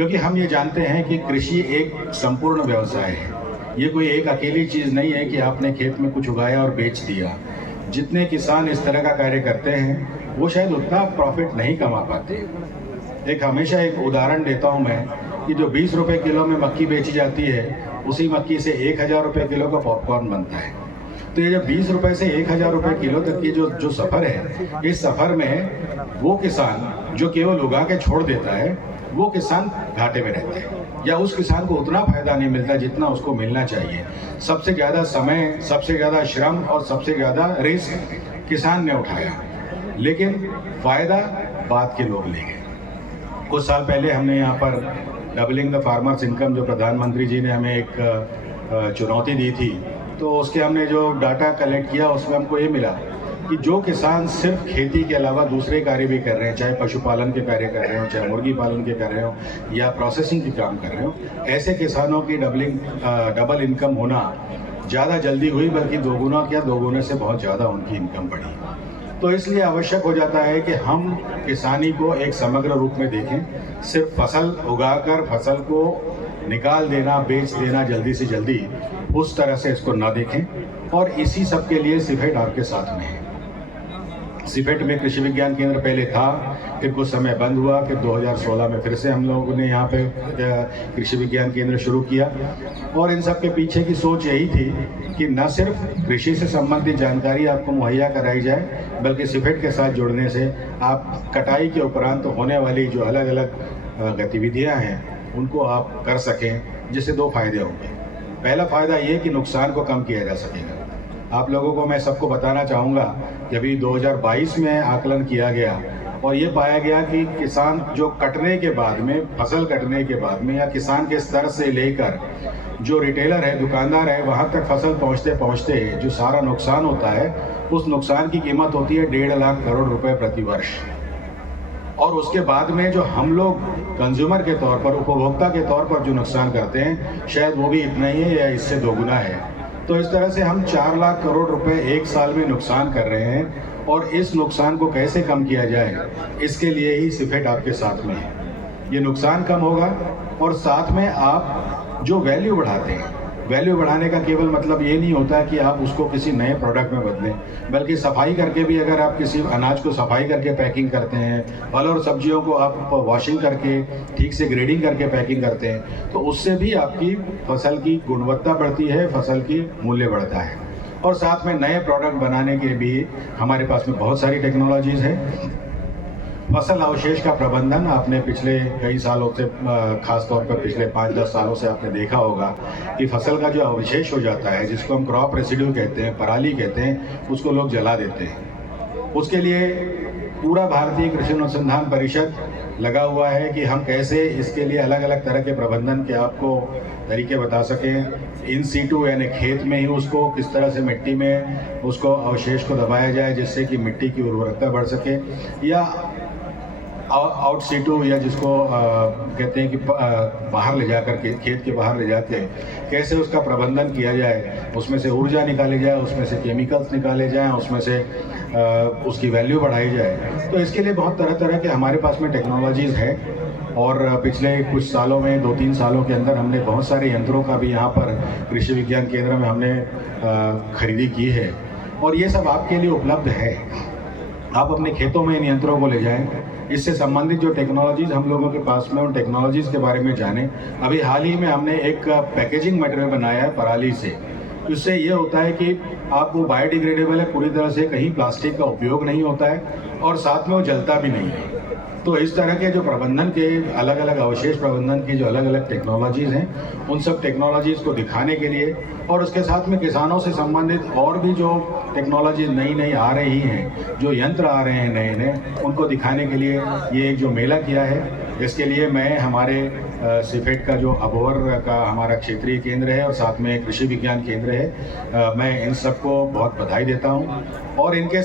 क्योंकि हम ये जानते हैं कि कृषि एक संपूर्ण व्यवसाय है। ये कोई एक अकेली चीज़ नहीं है कि आपने खेत में कुछ उगाया और बेच दिया। जितने किसान इस तरह का कार्य करते हैं, वो शायद उतना प्रॉफिट नहीं कमा पाते। हमेशा एक उदाहरण देता हूँ मैं कि जो 20 रुपए किलो में मक्की बेची जाती है, उसी मक्की से 1000 रुपए किलो का पॉपकॉर्न बनता है। तो ये जब 20 रुपए से 1000 रुपए किलो तक की जो सफ़र है, इस सफ़र में वो किसान जो केवल उगा के छोड़ देता है, वो किसान घाटे में रहता है, या उस किसान को उतना फायदा नहीं मिलता जितना उसको मिलना चाहिए। सबसे ज़्यादा समय, सबसे ज़्यादा श्रम और सबसे ज़्यादा रिस्क किसान ने उठाया, लेकिन फ़ायदा बाद के लोग ले गए। कुछ साल पहले हमने यहाँ पर डबलिंग द फार्मर्स इनकम, जो प्रधानमंत्री जी ने हमें एक चुनौती दी थी, तो उसके हमने जो डाटा कलेक्ट किया उसमें हमको ये मिला कि जो किसान सिर्फ खेती के अलावा दूसरे कार्य भी कर रहे हैं, चाहे पशुपालन के कार्य कर रहे हो, चाहे मुर्गी पालन के कर रहे हो, या प्रोसेसिंग के काम कर रहे हो, ऐसे किसानों की डबल इनकम होना ज़्यादा जल्दी हुई, बल्कि दोगुना क्या दोगुने से बहुत ज़्यादा उनकी इनकम बढ़ी। तो इसलिए आवश्यक हो जाता है कि हम किसानी को एक समग्र रूप में देखें। सिर्फ फसल उगाकर फसल को निकाल देना, बेच देना जल्दी से जल्दी, उस तरह से इसको ना देखें। और इसी सब के लिए सिफेट आपके साथ में है। सिफेट में कृषि विज्ञान केंद्र पहले था, फिर कुछ समय बंद हुआ, फिर 2016 में फिर से हम लोगों ने यहाँ पे कृषि विज्ञान केंद्र शुरू किया। और इन सब के पीछे की सोच यही थी कि न सिर्फ कृषि से संबंधित जानकारी आपको मुहैया कराई जाए, बल्कि सिफेट के साथ जुड़ने से आप कटाई के उपरांत होने वाली जो अलग अलग गतिविधियाँ हैं उनको आप कर सकें, जिससे दो फायदे होंगे। पहला फ़ायदा ये कि नुकसान को कम किया जा सकेगा। आप लोगों को मैं सबको बताना चाहूँगा कि अभी 2022 में आकलन किया गया और ये पाया गया कि किसान जो कटने के बाद में, फसल कटने के बाद में, या किसान के स्तर से लेकर जो रिटेलर है, दुकानदार है, वहाँ तक फसल पहुँचते पहुँचते जो सारा नुकसान होता है, उस नुकसान की कीमत होती है 1.5 लाख करोड़ रुपए प्रति वर्ष। और उसके बाद में जो हम लोग कंज्यूमर के तौर पर, उपभोक्ता के तौर पर जो नुकसान करते हैं, शायद वो भी इतना ही है या इससे दोगुना है। तो इस तरह से हम 4 लाख करोड़ रुपए एक साल में नुकसान कर रहे हैं, और इस नुकसान को कैसे कम किया जाए, इसके लिए ही सिफेट आपके साथ में है। ये नुकसान कम होगा और साथ में आप जो वैल्यू बढ़ाते हैं, वैल्यू बढ़ाने का केवल मतलब ये नहीं होता कि आप उसको किसी नए प्रोडक्ट में बदलें, बल्कि सफाई करके भी, अगर आप किसी अनाज को सफाई करके पैकिंग करते हैं, फल और सब्जियों को आप वॉशिंग करके ठीक से ग्रेडिंग करके पैकिंग करते हैं, तो उससे भी आपकी फसल की गुणवत्ता बढ़ती है, फसल की मूल्य बढ़ता है। और साथ में नए प्रोडक्ट बनाने के भी हमारे पास में बहुत सारी टेक्नोलॉजीज़ हैं। फसल अवशेष का प्रबंधन आपने पिछले कई सालों से, खास तौर पर पिछले 5-10 सालों से आपने देखा होगा कि फसल का जो अवशेष हो जाता है, जिसको हम क्रॉप रेसिड्यू कहते हैं, पराली कहते हैं, उसको लोग जला देते हैं। उसके लिए पूरा भारतीय कृषि अनुसंधान परिषद लगा हुआ है कि हम कैसे इसके लिए अलग अलग तरह के प्रबंधन के आपको तरीके बता सकें। इन सीटू यानी खेत में ही उसको किस तरह से मिट्टी में उसको अवशेष को दबाया जाए, जिससे कि मिट्टी की उर्वरकता बढ़ सके, या आउट सीटू, या जिसको कहते हैं कि बाहर ले जाकर के, खेत के बाहर ले जाके कैसे उसका प्रबंधन किया जाए, उसमें से ऊर्जा निकाली जाए, उसमें से केमिकल्स निकाले जाएं, उसमें से उसकी वैल्यू बढ़ाई जाए। तो इसके लिए बहुत तरह तरह के हमारे पास में टेक्नोलॉजीज़ हैं। और पिछले कुछ सालों में, 2-3 सालों के अंदर हमने बहुत सारे यंत्रों का भी यहाँ पर कृषि विज्ञान केंद्र में हमने खरीदी की है, और ये सब आपके लिए उपलब्ध है। आप अपने खेतों में इन यंत्रों को ले जाएं, इससे संबंधित जो टेक्नोलॉजीज़ हम लोगों के पास में, उन टेक्नोलॉजीज़ के बारे में जानें। अभी हाल ही में हमने एक पैकेजिंग मटेरियल बनाया है पराली से। इससे ये होता है कि आप वो बायोडिग्रेडेबल है, पूरी तरह से कहीं प्लास्टिक का उपयोग नहीं होता है, और साथ में वो जलता भी नहीं है। तो इस तरह के जो प्रबंधन के अलग अलग अवशेष प्रबंधन की जो अलग अलग टेक्नोलॉजीज़ हैं, उन सब टेक्नोलॉजीज़ को दिखाने के लिए, और उसके साथ में किसानों से संबंधित और भी जो टेक्नोलॉजी नई नई आ रही हैं, जो यंत्र आ रहे हैं नए नए, उनको दिखाने के लिए ये एक जो मेला किया है, इसके लिए मैं हमारे सिफेट का जो अबोहर का हमारा क्षेत्रीय केंद्र है और साथ में कृषि विज्ञान केंद्र है, मैं इन सबको बहुत बधाई देता हूँ। और इनके